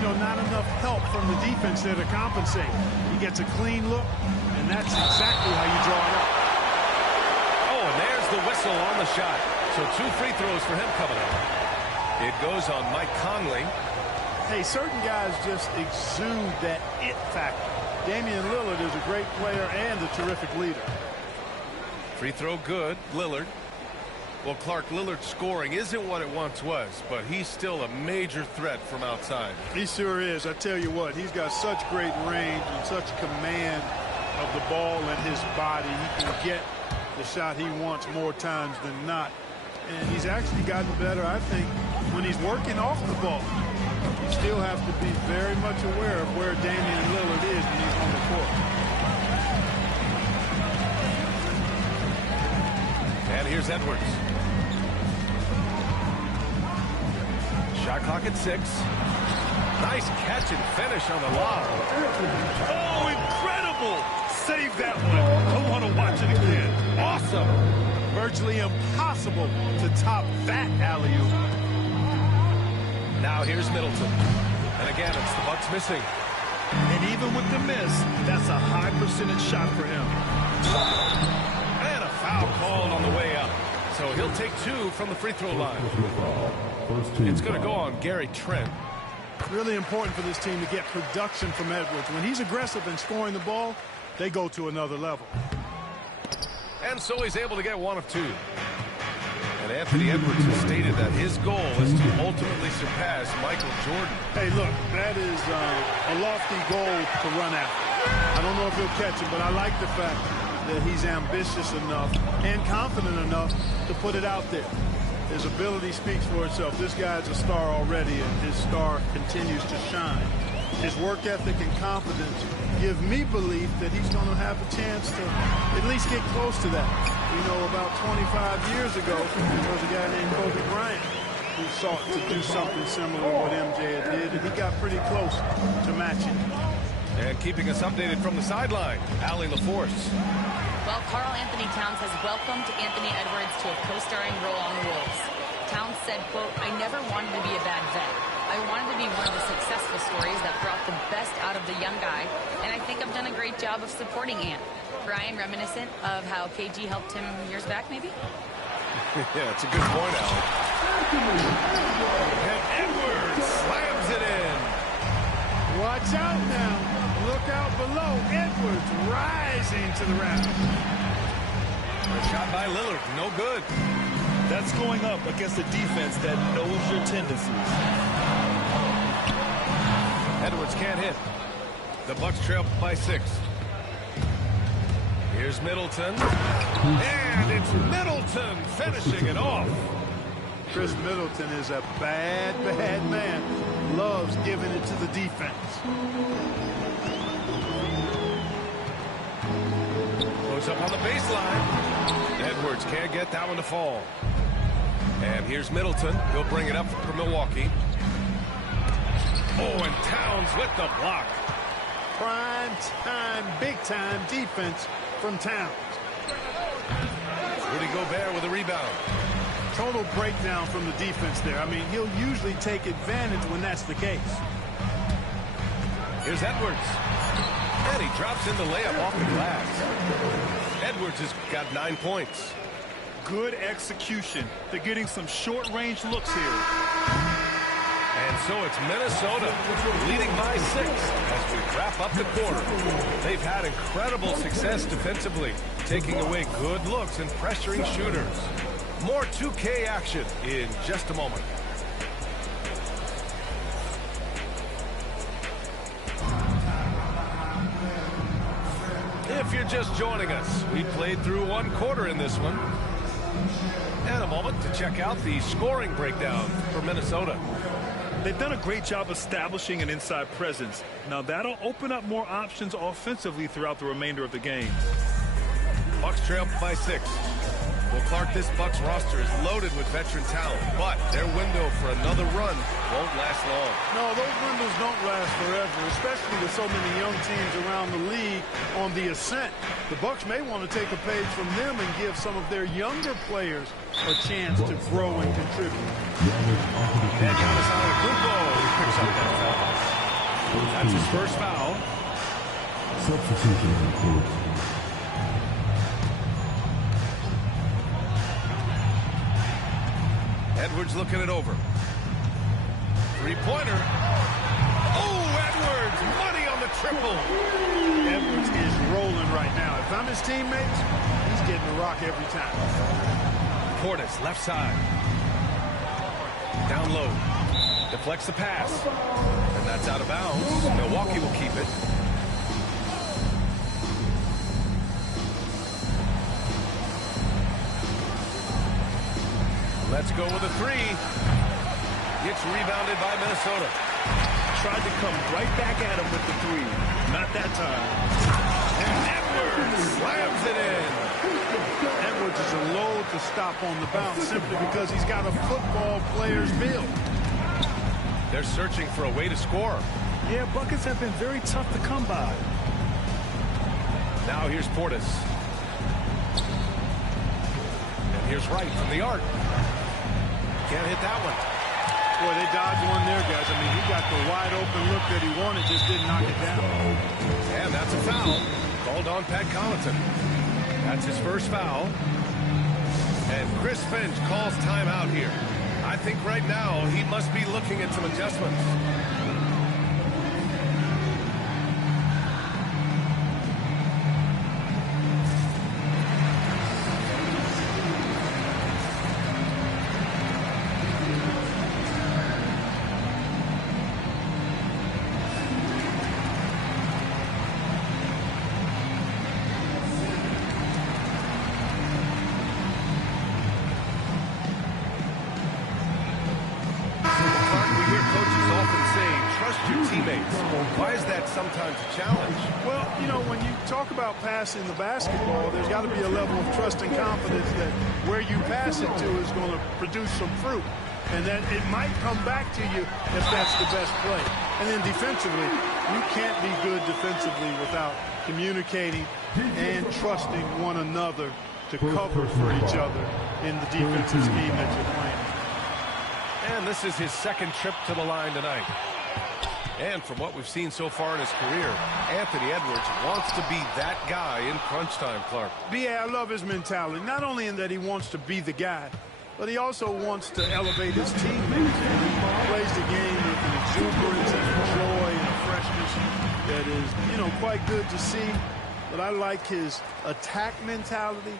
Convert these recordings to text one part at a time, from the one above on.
you know, not enough help from the defense there to compensate. He gets a clean look, and that's exactly how you draw it up. Oh, and there's the whistle on the shot. So 2 free throws for him coming up. It goes on Mike Conley. Hey, certain guys just exude that it factor. Damian Lillard is a great player and a terrific leader. Free throw good, Lillard. Well, Clark, Lillard's scoring isn't what it once was, but he's still a major threat from outside. He sure is. I tell you what, he's got such great range and such command of the ball and his body. He can get the shot he wants more times than not. And he's actually gotten better, I think, when he's working off the ball. You still have to be very much aware of where Damian Lillard is when he's on the court. And here's Edwards. Shot clock at 6. Nice catch and finish on the lob. Oh, incredible! Save that one. I want to watch it again. Awesome. Virtually impossible to top that alley-oop. Now here's Middleton. And again, it's the Bucks missing. And even with the miss, that's a high percentage shot for him. And a foul called on the way up. So he'll take 2 from the free throw line. It's going to go on Gary Trent. Really important for this team to get production from Edwards. When he's aggressive and scoring the ball, they go to another level. And so he's able to get 1 of 2. And Anthony Edwards has stated that his goal is to ultimately surpass Michael Jordan. Hey, look, that is a lofty goal to run after. I don't know if he'll catch it, but I like the fact that he's ambitious enough and confident enough to put it out there. His ability speaks for itself. This guy's a star already, and his star continues to shine. His work ethic and confidence give me belief that he's going to have a chance to at least get close to that. You know, about 25 years ago, there was a guy named Kobe Bryant who sought to do something similar to what MJ did, and he got pretty close to matching. And keeping us updated from the sideline, Allie LaForce. Well, Karl Anthony Towns has welcomed Anthony Edwards to a co-starring role on the Wolves. Towns said, quote, "I never wanted to be a bad vet. I wanted to be one of the successful stories that brought the best out of the young guy, and I think I've done a great job of supporting Ant." Brian, reminiscent of how KG helped him years back, maybe? Yeah, it's a good point, Allie. And Edwards slams it in. Watch out now. Look out below. Edwards rising to the rack. A shot by Lillard, no good. That's going up against a defense that knows your tendencies. Edwards can't hit. The Bucks trail by 6. Here's Middleton. And it's Middleton finishing it off. Chris Middleton is a bad, bad man. Loves giving it to the defense. Goes up on the baseline. Edwards can't get that one to fall. And here's Middleton. He'll bring it up for Milwaukee. Oh, and Towns with the block. Prime time, big time defense from Towns. Rudy Gobert with a rebound. Total breakdown from the defense there. I mean, he'll usually take advantage when that's the case. Here's Edwards. And he drops in the layup off the glass. Edwards has got 9 points. Good execution. They're getting some short-range looks here. And so it's Minnesota leading by 6 as we wrap up the quarter. They've had incredible success defensively, taking away good looks and pressuring shooters. More 2K action in just a moment. If you're just joining us, we played through 1 quarter in this one. And a moment to check out the scoring breakdown for Minnesota. They've done a great job establishing an inside presence. Now that'll open up more options offensively throughout the remainder of the game. Bucks trail by 6. Well, Clark, this Bucks roster is loaded with veteran talent, but their window for another run won't last long. No, those windows don't last forever, especially with so many young teams around the league on the ascent. The Bucks may want to take a page from them and give some of their younger players a chance to grow and contribute. And Giannis Antetokounmpo picks up that foul. That's his first foul. Substitution report. Edwards looking it over. Three-pointer. Oh, Edwards, money on the triple. Edwards is rolling right now. If I'm his teammates, he's getting the rock every time. Portis, left side. Down low. Deflects the pass. And that's out of bounds. Milwaukee will keep it. Let's go with a three. Gets rebounded by Minnesota. Tried to come right back at him with the three. Not that time. And Edwards slams it in. Edwards is a load to stop on the bounce simply because he's got a football player's build. They're searching for a way to score. Yeah, buckets have been very tough to come by. Now here's Portis. And here's Wright from the arc. Can't hit that one. Boy, they dodged one there, guys. I mean, he got the wide open look that he wanted, just didn't knock it down. And that's a foul. Called on Pat Connaughton. That's his first foul. And Chris Finch calls timeout here. I think right now he must be looking at some adjustments. Why is that sometimes a challenge? Well, you know, when you talk about passing the basketball, there's got to be a level of trust and confidence that where you pass it to is going to produce some fruit. And that it might come back to you if that's the best play. And then defensively, you can't be good defensively without communicating and trusting one another to cover for each other in the defensive scheme that you're playing. And this is his second trip to the line tonight. And from what we've seen so far in his career, Anthony Edwards wants to be that guy in crunch time, Clark. Yeah, I love his mentality. Not only in that he wants to be the guy, but he also wants to elevate his teammates. And he plays the game with an exuberance and a joy and a freshness that is, you know, quite good to see. But I like his attack mentality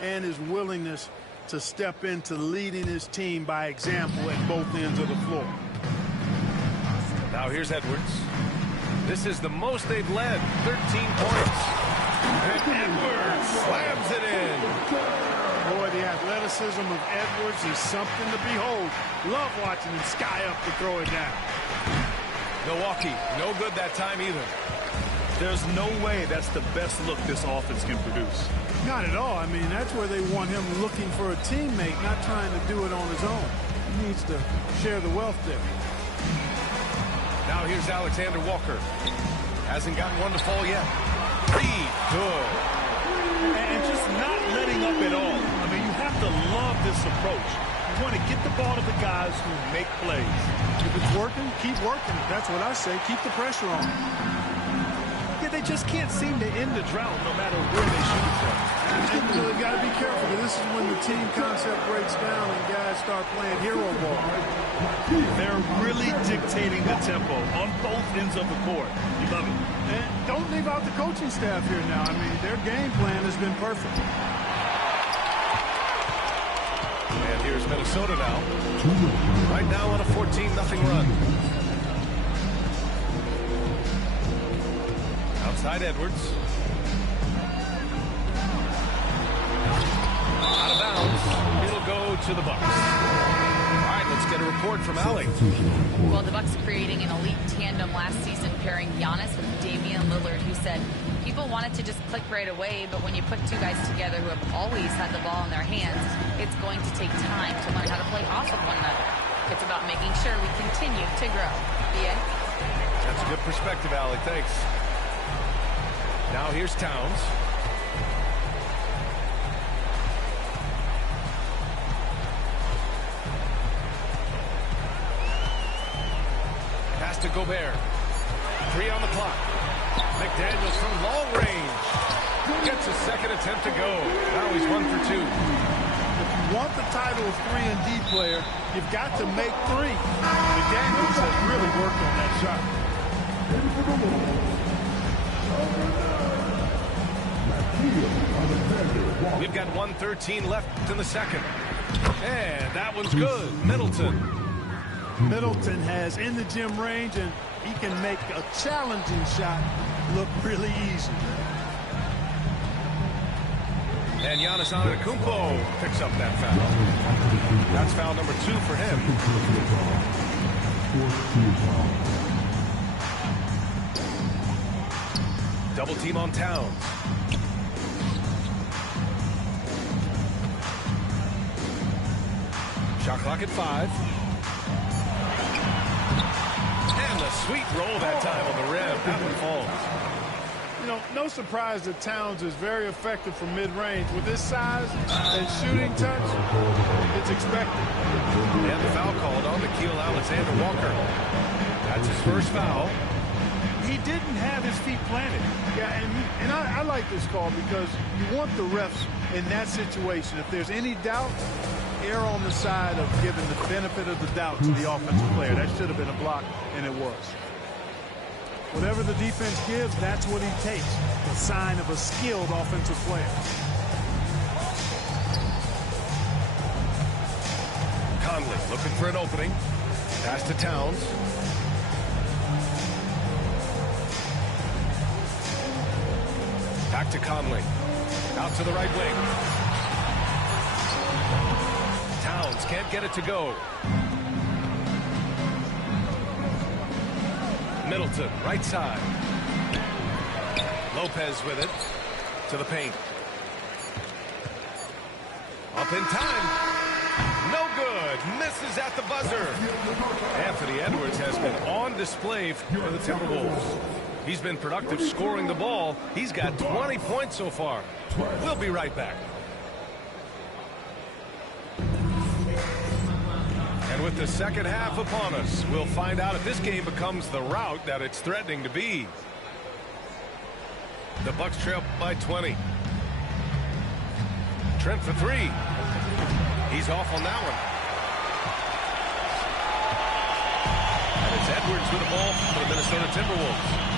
and his willingness to step into leading his team by example at both ends of the floor. Now here's Edwards. This is the most they've led, 13 points. And Edwards slams it in. Boy, the athleticism of Edwards is something to behold. Love watching him sky up to throw it down. Milwaukee, no good that time either. There's no way that's the best look this offense can produce. Not at all. I mean, that's where they want him looking for a teammate, not trying to do it on his own. He needs to share the wealth there. Now here's Alexander Walker. Hasn't gotten one to fall yet. Three, good. And just not letting up at all. I mean, you have to love this approach. You want to get the ball to the guys who make plays. If it's working, keep working. That's what I say. Keep the pressure on. Yeah, they just can't seem to end the drought no matter where they shoot from. And you know, they've got to be careful. This is when the team concept breaks down and guys start playing hero ball. They're really dictating the tempo on both ends of the court. You love it. And don't leave out the coaching staff here now. I mean, their game plan has been perfect. And here's Minnesota now. Right now on a 14-0 run. Outside Edwards. Out of bounds. It'll go to the Bucks. All right, let's get a report from Allie. Well, the Bucks creating an elite tandem last season, pairing Giannis with Damian Lillard, who said people wanted to just click right away, but when you put two guys together who have always had the ball in their hands, it's going to take time to learn how to play off of one another. It's about making sure we continue to grow. Ian? That's a good perspective, Allie. Thanks. Now here's Towns. Pass to Gobert. 3 on the clock. McDaniels from long range. Gets his second attempt to go. Now he's 1 for 2. If you want the title of 3-and-D player, you've got to make 3. McDaniels has really worked on that shot. We've got 1:13 left in the second. And that one's good. Middleton. Middleton has in the gym range, and he can make a challenging shot look really easy. And Giannis Antetokounmpo picks up that foul. That's foul number 2 for him. Double team on Towns. Shot clock at 5. And a sweet roll that time on the rim. That one falls. You know, no surprise that Towns is very effective from mid-range. With his size and shooting touch, it's expected. And the foul called on Nickeil Alexander-Walker. That's his first foul. He didn't have his feet planted. Yeah, and I like this call because you want the refs in that situation. If there's any doubt, err on the side of giving the benefit of the doubt to the offensive player. That should have been a block, and it was. Whatever the defense gives, that's what he takes. The sign of a skilled offensive player. Conley looking for an opening. Pass to Towns. Back to Conley. Out to the right wing. Towns can't get it to go. Middleton, right side. Lopez with it. To the paint. Up in time. No good. Misses at the buzzer. Anthony Edwards has been on display for the Timberwolves. He's been productive scoring the ball. He's got 20 points so far. We'll be right back. And with the second half upon us, we'll find out if this game becomes the rout that it's threatening to be. The Bucks trail by 20. Trent for 3. He's off on that one. And it's Edwards with the ball for the Minnesota Timberwolves.